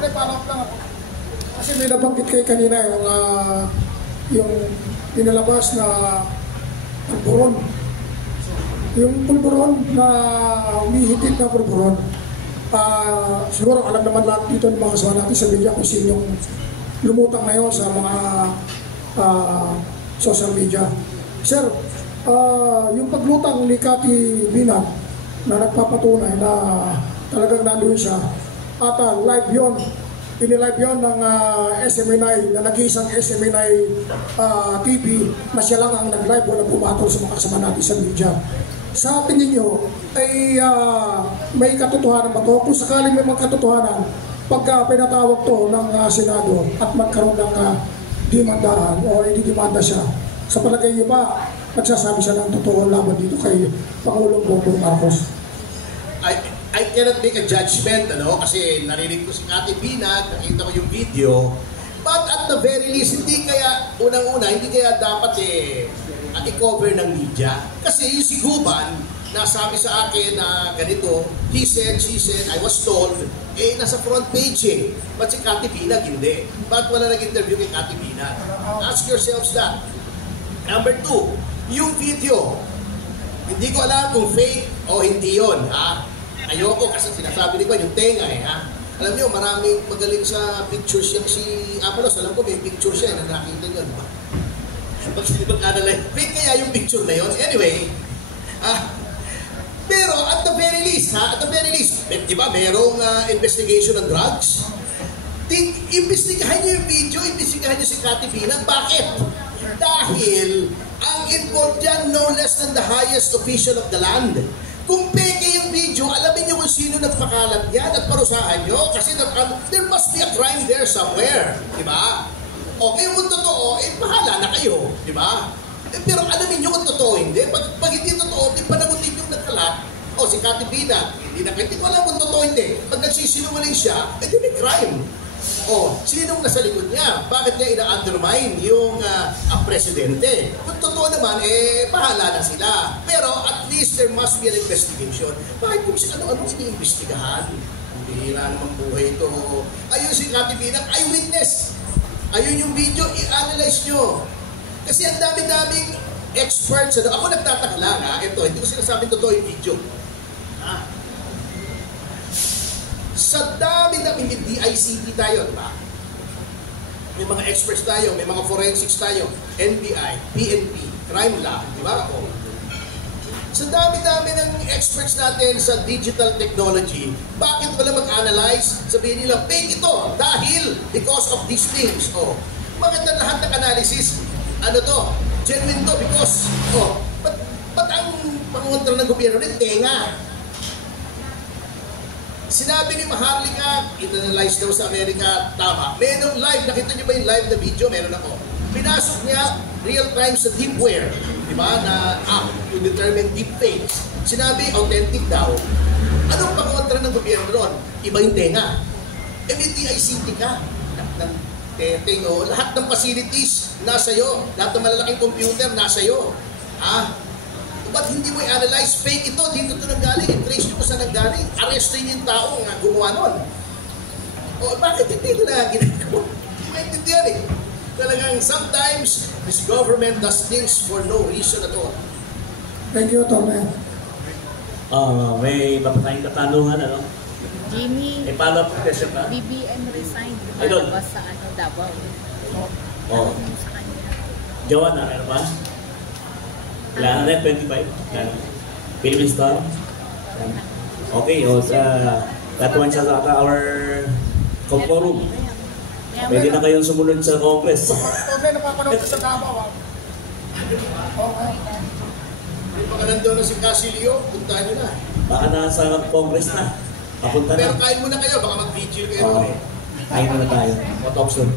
Okay, follow-up lang ako. Kasi may nabanggit kayo kanina yung pinalabas na pulburon. Yung pulburon na umihitit na pulburon. Siguro alam naman lahat dito ng mga kasama natin sa media kung sino yung lumutang na yun sa mga social media. Sir, yung paglutang ni Cathy Binag na nagpapatunay na talagang nandun siya at live yun, pinilive yun ng SMNI na nag-iisang SMNI TV na siya lang ang nag-live, walang pumatol sa mga kasama natin sa media. Sa tingin nyo, ay may katotohanan ba ito? Kung sakaling may mga katotohanan, pagka pinatawag to ng Senado at magkaroon ng demandahan o i-demanda siya, sa palagay nyo ba, nagsasabi siya ng totoo laban dito kay Pangulong Bongbong Marcos? I cannot make a judgment, kasi narinig ko si Cathy Binag, nakita ko yung video, but at the very least, hindi kaya, unang-una, hindi kaya dapat i-cover ng media. Kasi yung si Guban, nasabi sa akin na ganito, he said, she said, I was told, nasa front page But si Cathy Binag, hindi. Ba't wala nag-interview kay Cathy Binag? Ask yourselves that. Number 2, yung video, hindi ko alam kung fake o hindi yun, Ayoko kasi sinasabi ko yung tenga Alam niyo, maraming magaling sa pictures yung si Apalos. Alam ko may picture siya na nakita niyo, di ba? Pag-analyze, fake kaya yung picture na yun. Anyway, pero at the very least, di ba, merong investigation ng drugs? Imbestigahan niyo yung video, imbestigahan niyo si Cathy Binag. Bakit? Dahil ang involved dyan no less than the highest official of the land. Kung peke yung video, alamin niyo kung sino nagpakalat yan at parusahan niyo kasi there must be a crime there somewhere. Di ba? Okay, kung totoo, bahala na kayo. Di ba? Pero alamin niyo kung totoo hindi. Pag hindi totoo, panagutin yung nagkalat. Si Cathy Binag, hindi ko alam kung totoo hindi. Pag nagsisinungaling siya, may crime. Sinong nasa likod niya? Bakit niya ina-undermine yung presidente? Kung totoo naman, bahala na sila. Pero at least there must be an investigation. Bakit kung ano-ano iniimbestigahan? Bihira naman buhay ito. Ayun si Cathy Binag, eyewitness. Ayun yung video, i-analyze nyo. Kasi ang dami-daming experts. Ako nagtataka lang, ito, hindi ko sinasabing totoo yung video. Sa dami-daming DICT tayo, diba? May mga experts tayo, may mga forensics tayo, NBI, PNP, crime lab, diba? Sa dami-dami ng experts natin sa digital technology, bakit wala mag-analyze? Sabihin nila, fake ito dahil because of these things. Bakit na lahat ng analysis? Genuine to because, ba't ang panguntra ng gobyerno rin? Tenga. Sinabi ni Maharlika, in-analyze daw sa Amerika, tama. Meron live, nakita niyo ba yung live na video? Meron ako. Pinasok niya real time sa deepware, di ba, na app to determine deepfakes. Sinabi, authentic daw. Anong pangontra ng gobyerno ron? Iba yung tenga. May DICT ka. Lahat ng facilities nasa iyo. Lahat ng malalaking computer nasa iyo. Ba't hindi mo i-analyze? Fake ito, dito ito nanggaling. I-trace nyo kung saan nanggaling. Arrestin yung tao nga gumawa nun. Bakit hindi ito na ginagawa? Maintindihan Talagang sometimes, this government does things for no reason at all. Thank you, Tome. May mapatayang katanungan, Jimmy, follow-up question pa? BBM resigned. Idol. Diba sa Davao? Sa kanya. Joanna, ano ba? Wala na 25. Philippine Star. Okay, that one siya sa our forum. Pwede na kayong sumunod sa Congress. Okay, napapanood sa Davao. Baka nandun na si Casilio, puntahan nyo na. Baka nasa Congress na. Papunta na. Pero kain muna kayo, baka mag-vigil kayo. Kain muna tayo. What option?